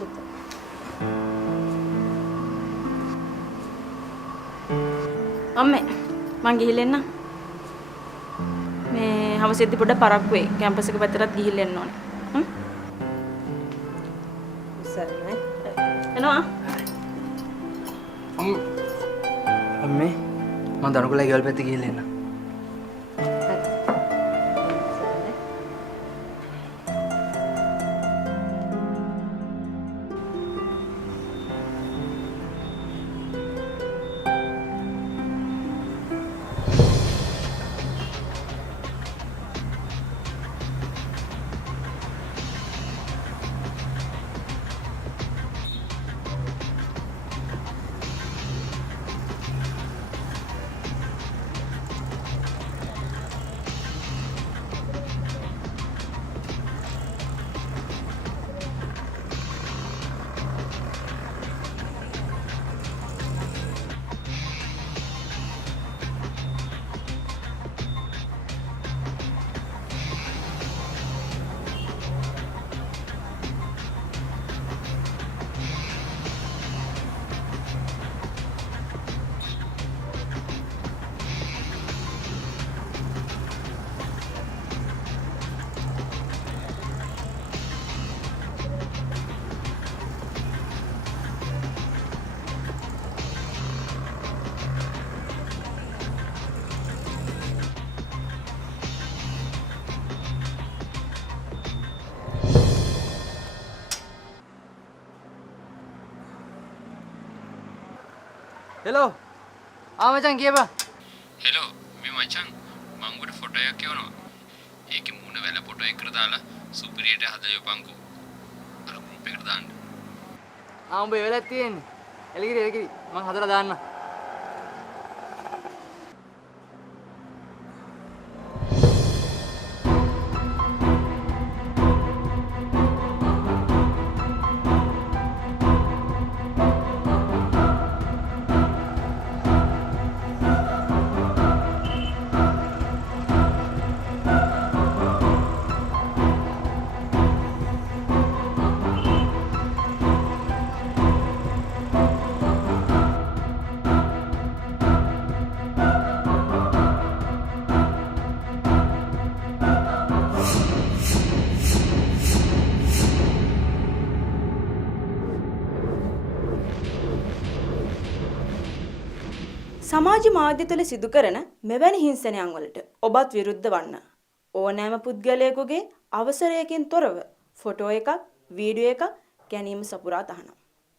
පුතා. අම්මේ මං ගිහිල්ලා එන්න. මේ හවසෙද්දි පොඩ්ඩක් පරක්කු වෙයි. කැම්පස් එක පැත්තටත් ගිහිල්ලා එන්න ඕනේ. සරණයි. එනවා. අම්මේ මම දනුකලා ගෙවල් පැත්තේ ගිහිල්ලා එන්න. හෙලෝ මචං කියපන්. හෙලෝ මේ මචං මං උඹට ෆොටෝ එකක් එවනවා. ඒකේ මූණ වැල ෆොටෝ එකකට දාලා සුපිරියට හදලා යපන්කෝ. අර ගෲප් එකට දාන්න. උඹ වෙලක් තියෙන්නේ. එලකිරි මං හදලා දාන්න. සමාජ මාධ්‍ය තුළ සිදු කරන මෙවැනි හිංසනයන් වලට ඔබත් විරුද්ධ වන්න. ඕනෑම පුද්ගලයෙකුගේ අවසරයකින් තොරව ෆොටෝ එකක්, වීඩියෝ එකක් ගැනීම සපුරා තහනම්.